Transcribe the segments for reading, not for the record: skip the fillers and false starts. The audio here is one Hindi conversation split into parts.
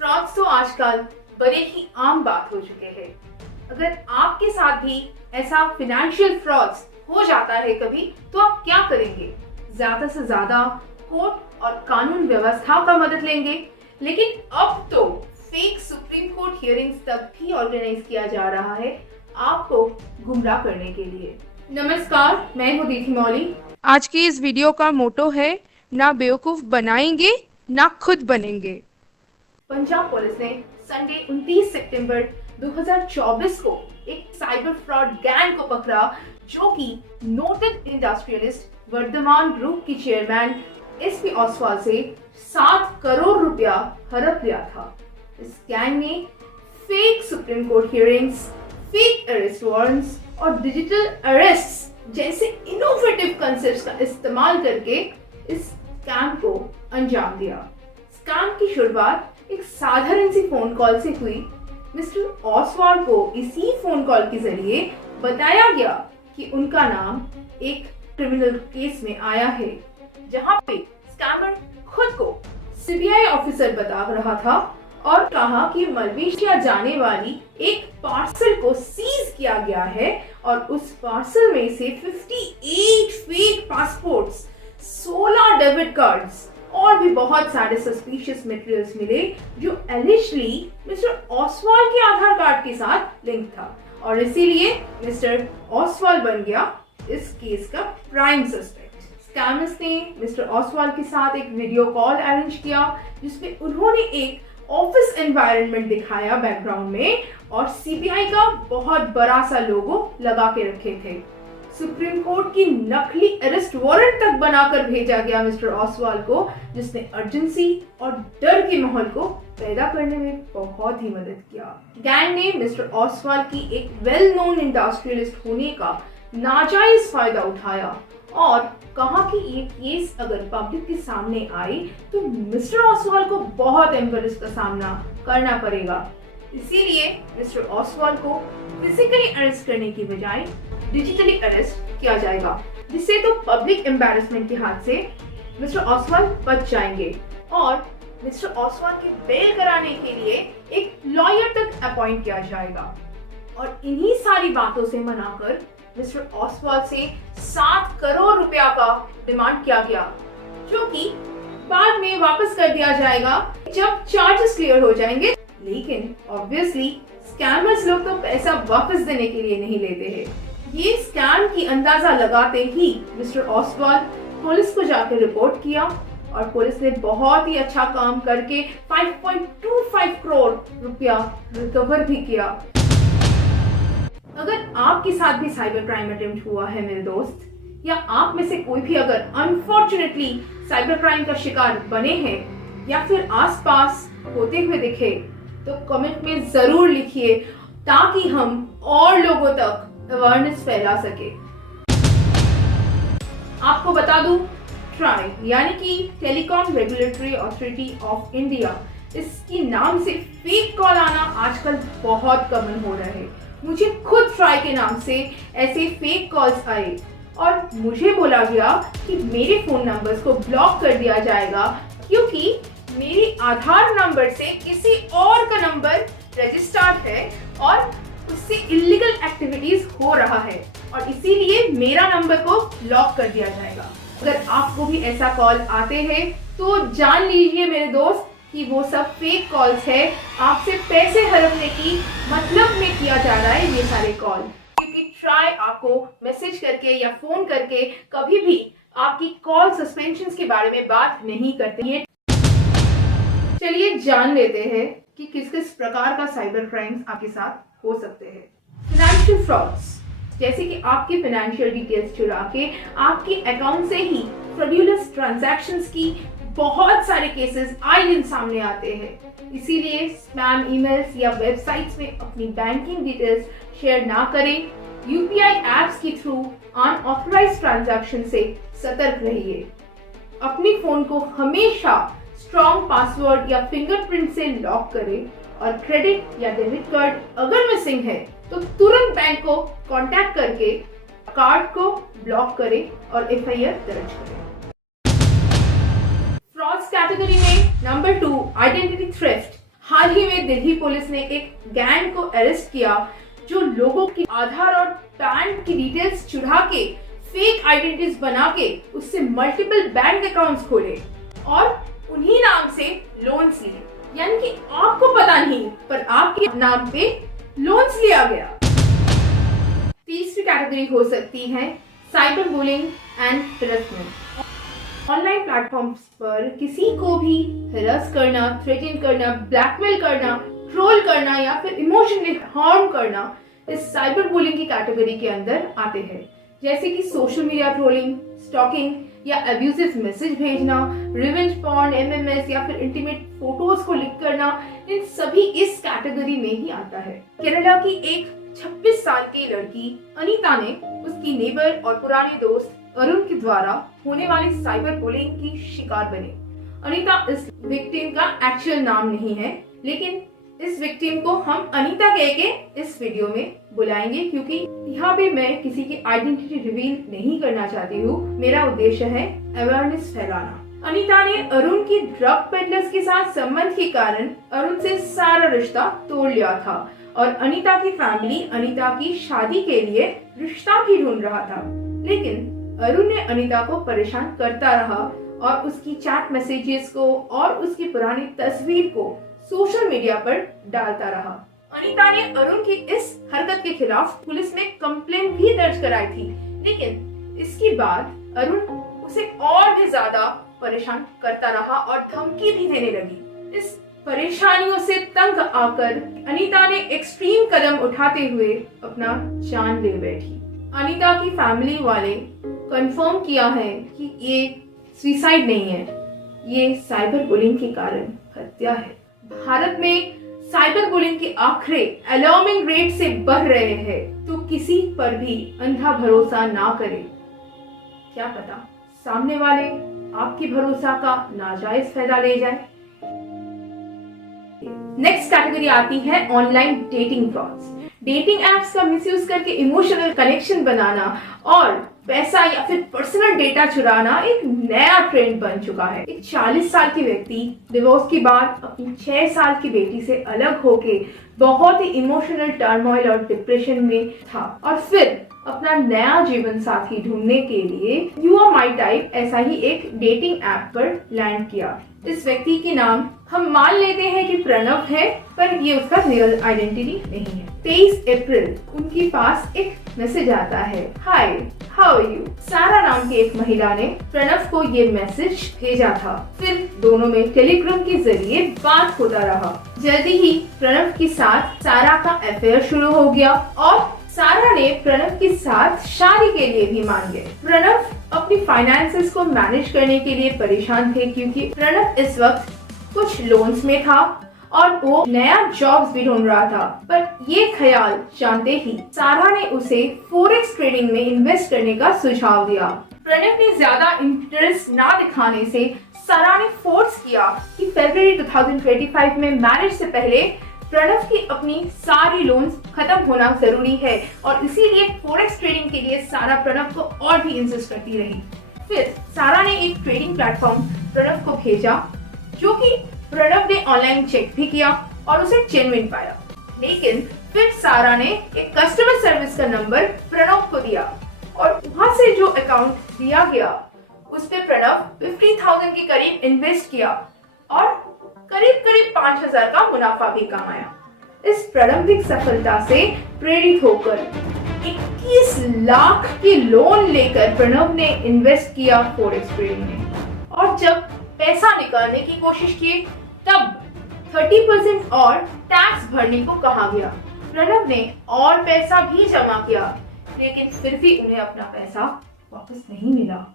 फ्रॉड्स तो आजकल बड़े ही आम बात हो चुके हैं। अगर आपके साथ भी ऐसा फिनेंशियल फ्रॉड्स हो जाता है कभी, तो आप क्या करेंगे? ज्यादा से ज्यादा कोर्ट और कानून व्यवस्था का मदद लेंगे। लेकिन अब तो फेक सुप्रीम कोर्ट हियरिंग्स तक भी ऑर्गेनाइज किया जा रहा है आपको गुमराह करने के लिए। नमस्कार, मैं हूँ दीदी मौली। आज की इस वीडियो का मोटो है, ना बेवकूफ बनाएंगे ना खुद बनेंगे। पंजाब पुलिस ने संडे 29 सितंबर 2024 को एक साइबर फ्रॉड गैंग को पकड़ा, जो कि नोटेड इंडस्ट्रियलिस्ट वर्धमान ग्रुप की चेयरमैन एसपी ओसवाल से 7 करोड़ रुपया हड़प लिया था। इस गैंग ने fake supreme court hearings, fake arrest warrants और डिजिटल अरेस्ट जैसे इनोवेटिव कंसेप्ट्स का इस्तेमाल करके इस स्कैम को अंजाम दिया। स्कैम की शुरुआत एक साधारण सी फोन कॉल से हुई। मिस्टर ओसवाल को इसी फोन कॉल के जरिए बताया गया कि उनका नाम एक क्रिमिनल केस में आया है, जहां पे स्कैमर खुद को सीबीआई ऑफिसर बता रहा था और कहा कि मलेशिया जाने वाली एक पार्सल को सीज किया गया है और उस पार्सल में से 58 फेक पासपोर्ट्स, 16 डेबिट कार्ड्स और भी बहुत सारे सस्पिशियस मटेरियल्स मिले, जो एलिजिडली मिस्टर ओसवाल के आधार कार्ड के साथ लिंक था और इसीलिए मिस्टर ओसवाल बन गया इस केस का प्राइम सस्पेक्ट। स्कैमर्स ने मिस्टर ओसवाल के साथ एक वीडियो कॉल अरेंज किया, जिसमें उन्होंने एक ऑफिस एनवायरनमेंट दिखाया बैकग्राउंड में और सीबीआई का बहुत बड़ा सा लोगो लगा के रखे थे। सुप्रीम कोर्ट की नकली अरेस्ट वारंट तक बनाकर भेजा गया मिस्टर ओसवाल को, जिसने अर्जेंसी और डर के माहौल को पैदा करने में बहुत ही मदद किया। गैंग ने मिस्टर ओसवाल की एक वेल नोन इंडस्ट्रियलिस्ट होने का नाजायज फायदा उठाया और कहा कि ये केस अगर पब्लिक के सामने आए तो मिस्टर ओसवाल को बहुत एम्बेरस का सामना करना पड़ेगा। इसीलिए मिस्टर ओसवाल को फिजिकली अरेस्ट करने की बजाय डिजिटली अरेस्ट किया जाएगा, जिससे तो पब्लिक एम्बेरसमेंट के हाथ से मिस्टर ओसवाल बच जाएंगे और मिस्टर ओसवाल की बेल कराने के लिए एक लॉयर तक अपॉइंट किया जाएगा। और इन्हीं सारी बातों से मनाकर मिस्टर ओसवाल से 7 करोड़ रुपया का डिमांड किया गया, जो कि बाद में वापस कर दिया जाएगा जब चार्जेस क्लियर हो जाएंगे। लेकिन ऑब्वियसली स्कैमर्स लोग तो पैसा वापस देने के लिए नहीं लेते हैं। ये स्कैम की अंदाजा लगाते ही मिस्टर ओसवाल पुलिस को जाकर रिपोर्ट किया और पुलिस ने बहुत ही अच्छा काम करके 5.25 करोड़ रुपया रिकवर भी किया। अगर आपके साथ भी साइबर क्राइम अटेम्प्ट हुआ है मेरे दोस्त, या आप में से कोई भी अगर अनफॉर्चुनेटली साइबर क्राइम का शिकार बने हैं या फिर आसपास होते हुए दिखे, तो कमेंट में जरूर लिखिए ताकि हम और लोगों तक अवेयरनेस फैला सके। आपको बता दूं, ट्राई यानी कि telecom regulatory authority of India, इसकी नाम से फेक कॉल आना आजकल बहुत कॉमन हो रहा है। मुझे खुद ट्राई के नाम से ऐसे फेक कॉल्स आए और मुझे बोला गया कि मेरे फोन नंबर्स को ब्लॉक कर दिया जाएगा क्योंकि मेरे आधार नंबर से किसी और का नंबर रजिस्टर्ड है और उससे इलीगल एक्टिविटीज हो रहा है और इसीलिए मेरा नंबर को ब्लॉक कर दिया जाएगा। अगर आपको भी ऐसा कॉल आते हैं तो जान लीजिए मेरे दोस्त कि वो सब फेक कॉल्स है। आपसे पैसे हड़पने की मतलब में किया जा रहा है ये सारे कॉल, क्योंकि ट्राई आपको मैसेज करके या फोन करके कभी भी आपकी कॉल सस्पेंशन के बारे में बात नहीं करते। चलिए जान लेते हैं कि किस किस प्रकार का साइबर क्राइम्स आपके साथ हो सकते हैं। फाइनेंशियल फ्रॉड्स, जैसे कि आपकी फाइनेंशियल डिटेल्स चुरा के आपके अकाउंट से ही फ्रॉडुलेंस ट्रांजैक्शंस की बहुत सारे केसेस आए दिन सामने आते हैं। इसीलिए स्पैम ईमेल्स या वेबसाइट्स में अपनी बैंकिंग डिटेल्स शेयर ना करें। यूपीआई एप्स के थ्रू अनऑथराइज्ड ट्रांजैक्शन से सतर्क रहिए। अपनी फोन को हमेशा स्ट्रॉन्ग पासवर्ड या फिंगरप्रिंट से लॉक करें और क्रेडिट या डेबिट कार्ड अगर मिसिंग है तो तुरंत बैंक को कांटेक्ट करके कार्ड को ब्लॉक करें और एफआईआर दर्ज करें। फ्रॉड्स कैटेगरी में नंबर 2 आइडेंटिटी थ्रेफ्ट, हाल ही में दिल्ली पुलिस ने एक गैंग को अरेस्ट किया जो लोगों की आधार और पैन की डिटेल्स चुरा के फेक आइडेंटिटीज बना के उससे मल्टीपल बैंक अकाउंट्स खोले और उन्हीं नाम से लोन्स लिए। यानी कि आपको पता नहीं पर आपके नाम पे लोन्स लिया गया। तीसरी कैटेगरी हो सकती है cyber bullying and harassment. Online platforms पर किसी को भी हरास करना, थ्रेटन करना, ब्लैकमेल करना, ट्रोल करना या फिर इमोशनली हार्म करना इस साइबर बुलिंग की कैटेगरी के अंदर आते हैं। जैसे कि सोशल मीडिया ट्रोलिंग, स्टॉकिंग या अब्यूजिव मैसेज भेजना, रिवेंज पॉर्न, एमएमएस या फिर इंटीमेट फोटोज को लीक करना, इन सभी इस कैटेगरी में ही आता है। केरला की एक 26 साल की लड़की अनीता ने उसकी नेबर और पुराने दोस्त अरुण के द्वारा होने वाली साइबर बुलिंग की शिकार बनी। अनीता इस विक्टिम का एक्चुअल नाम नहीं है, लेकिन इस विक्टिम को हम अनीता कह के इस वीडियो में बुलाएंगे क्योंकि यहाँ पे मैं किसी की आइडेंटिटी रिवील नहीं करना चाहती हूँ। मेरा उद्देश्य है अवेयरनेस फैलाना। अनीता ने अरुण की ड्रग पेडलर्स के साथ संबंध के कारण अरुण से सारा रिश्ता तोड़ लिया था और अनीता की फैमिली अनीता की शादी के लिए रिश्ता भी ढूंढ रहा था, लेकिन अरुण ने अनीता को परेशान करता रहा और उसकी चैट मैसेजेस को और उसकी पुरानी तस्वीर को सोशल मीडिया पर डालता रहा। अनीता ने अरुण की इस हरकत के खिलाफ पुलिस में कंप्लेंट भी दर्ज कराई थी, लेकिन इसके बाद अरुण उसे और भी ज्यादा परेशान करता रहा और धमकी भी देने लगी। इस परेशानियों से तंग आकर अनीता ने एक्सट्रीम कदम उठाते हुए अपना जान ले बैठी। अनीता की फैमिली वाले कंफर्म किया है कि ये सुसाइड नहीं है, ये साइबर बुलिंग के कारण हत्या है। भारत में साइबर बुलिंग के आंकड़े अलार्मिंग रेट से बढ़ रहे हैं, तो किसी पर भी अंधा भरोसा ना करें। क्या पता सामने वाले आपकी भरोसा का नाजायज फायदा ले जाए। नेक्स्ट कैटेगरी आती है online dating frauds. Dating apps का मिसयूज करके इमोशनल कनेक्शन बनाना और पैसा या फिर पर्सनल डेटा चुराना एक नया ट्रेंड बन चुका है। एक 40 साल की व्यक्ति डिवोर्स के बाद अपनी 6 साल की बेटी से अलग होके बहुत ही इमोशनल टर्मोइल और डिप्रेशन में था और फिर अपना नया जीवन साथी ढूंढने के लिए यू आर माई टाइप ऐसा ही एक डेटिंग ऐप पर लैंड किया। इस व्यक्ति के नाम हम मान लेते हैं कि प्रणव है, पर ये उसका रियल आइडेंटिटी नहीं है। 23 अप्रैल उनके पास एक मैसेज आता है, हाय हाउ आर यू। सारा नाम की एक महिला ने प्रणव को ये मैसेज भेजा था। फिर दोनों में टेलीग्राम के जरिए बात होता रहा। जल्दी ही प्रणव के साथ सारा का अफेयर शुरू हो गया और सारा ने प्रणव के साथ शादी के लिए भी मान गए। प्रणव अपनी फाइनेंसेस को मैनेज करने के लिए परेशान थे क्योंकि प्रणव इस वक्त कुछ लोन्स में था और वो नया जॉब्स भी ढूंढ रहा था। पर ये ख्याल जानते ही सारा ने उसे फॉरेक्स ट्रेडिंग में इन्वेस्ट करने का सुझाव दिया। प्रणव ने ज्यादा इंटरेस्ट ना दिखाने से सारा ने फोर्स किया कि फरवरी 2025 में मैरिज से पहले प्रणव की अपनी सारी लोन्स खत्म होना जरूरी है और इसीलिए फॉरेक्स ट्रेडिंग के लिए सारा प्रणव को और भी इंसिस्ट करती रही। फिर सारा ने एक ट्रेडिंग प्लेटफॉर्म प्रणव को भेजा जो कि प्रणव ने ऑनलाइन चेक भी किया और उसे जेन्युइन पाया, लेकिन फिर सारा ने एक कस्टमर सर्विस का नंबर प्रणव को दिया और वहां से जो अकाउंट दिया गया उस पे प्रणव 50,000 के करीब इन्वेस्ट किया और करीब 5,000 का मुनाफा भी कमाया। इस प्रारंभिक सफलता से प्रेरित होकर 21 लाख की लोन लेकर प्रणव ने इन्वेस्ट किया फॉरेक्स ट्रेडिंग में और जब पैसा निकालने की कोशिश की तब 30% और टैक्स भरने को कहा गया। प्रणव ने और पैसा भी जमा किया, लेकिन फिर भी उन्हें अपना पैसा वापस नहीं मिला।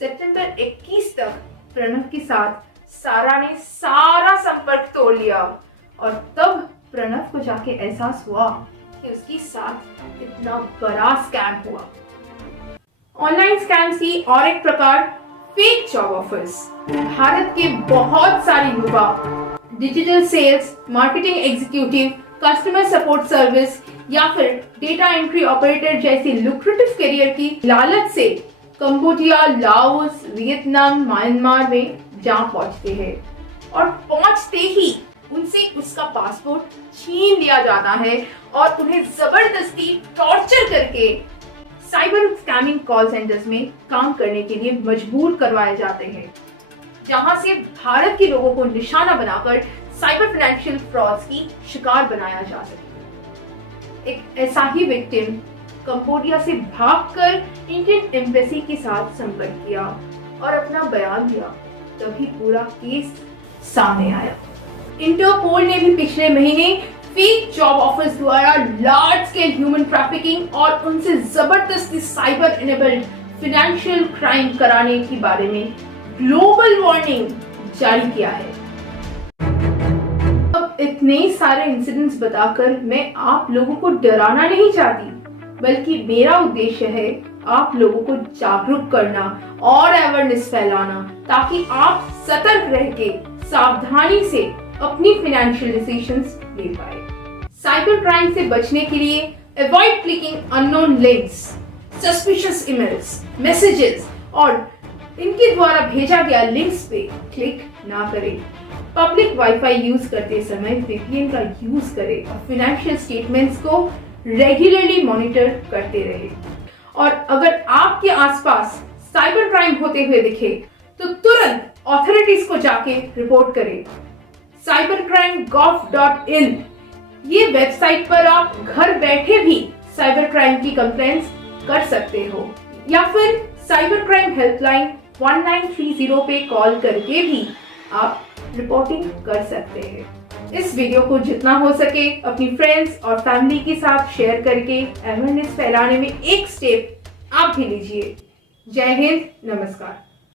सितंबर 21 तक प्रणव के साथ सारा ने सारा संपर्क तोड़ लिया और तब प्रणव को जाके एहसास हुआ कि उसके साथ इतना बड़ा स्कैम हुआ। ऑनलाइन स्कैम्स की और एक प्रकार फेक जॉब ऑफर्स। भारत के बहुत सारे युवा digital sales, marketing executive, customer support service या फिर डेटा एंट्री ऑपरेटर जैसी लुक्रेटिव करियर की लालच से कंबोडिया, लाओस, वियतनाम, म्यांमार में जा पहुंचते हैं और पहुंचते ही उनसे उसका पासपोर्ट छीन लिया जाता है और उन्हें जबरदस्ती टॉर्चर करके साइबर स्कैमिंग कॉल सेंटर्स में काम करने के लिए मजबूर करवाए जाते हैं, जहां से भारत के लोगों को निशाना बनाकर साइबर फाइनेंशियल फ्रॉड्स की शिकार बनाया जा सके। एक ऐसा ही विक्टिम कंबोडिया से भागकर इंडियन एम्बेसी के साथ संपर्क किया और अपना बयान दिया, तभी पूरा केस सामने आया। इंटरपोल ने भी पिछले महीने फेक जॉब ऑफर्स द्वारा लार्ज स्केल ह्यूमन ट्रैफिकिंग और उनसे जबरदस्ती साइबर इनेबल्ड फाइनेंशियल क्राइम कराने के बारे में ग्लोबल वार्निंग जारी किया है। अब इतने सारे इंसिडेंट्स बताकर मैं आप लोगों को डराना नहीं चाहती, बल्कि मेरा उद्देश्य है आप लोगों को जागरूक करना और अवेयरनेस फैलाना, ताकि आप सतर्क रह के सावधानी से अपनी फाइनेंशियल डिसीजंस ले पाए। साइबर क्राइम से बचने के लिए avoid clicking unknown links, suspicious emails, messages और इनके द्वारा भेजा गया लिंक्स पे क्लिक ना करें। पब्लिक वाईफाई यूज करते समय VPN का यूज करें और फाइनेंशियल स्टेटमेंट्स को रेगुलरली मॉनिटर करते रहे। और अगर आपके आसपास साइबर क्राइम होते हुए दिखे तो तुरंत ऑथोरिटीज को जाके रिपोर्ट करें। cybercrime.gov.in ये वेबसाइट पर आप घर बैठे भी साइबर क्राइम की कंप्लेंट्स कर सकते हो, या फिर साइबर क्राइम हेल्पलाइन 1930 पे कॉल करके भी आप रिपोर्टिंग कर सकते हैं। इस वीडियो को जितना हो सके अपनी फ्रेंड्स और फैमिली के साथ शेयर करके अवेयरनेस फैलाने में एक स्टेप आप भी लीजिए। जय हिंद, नमस्कार।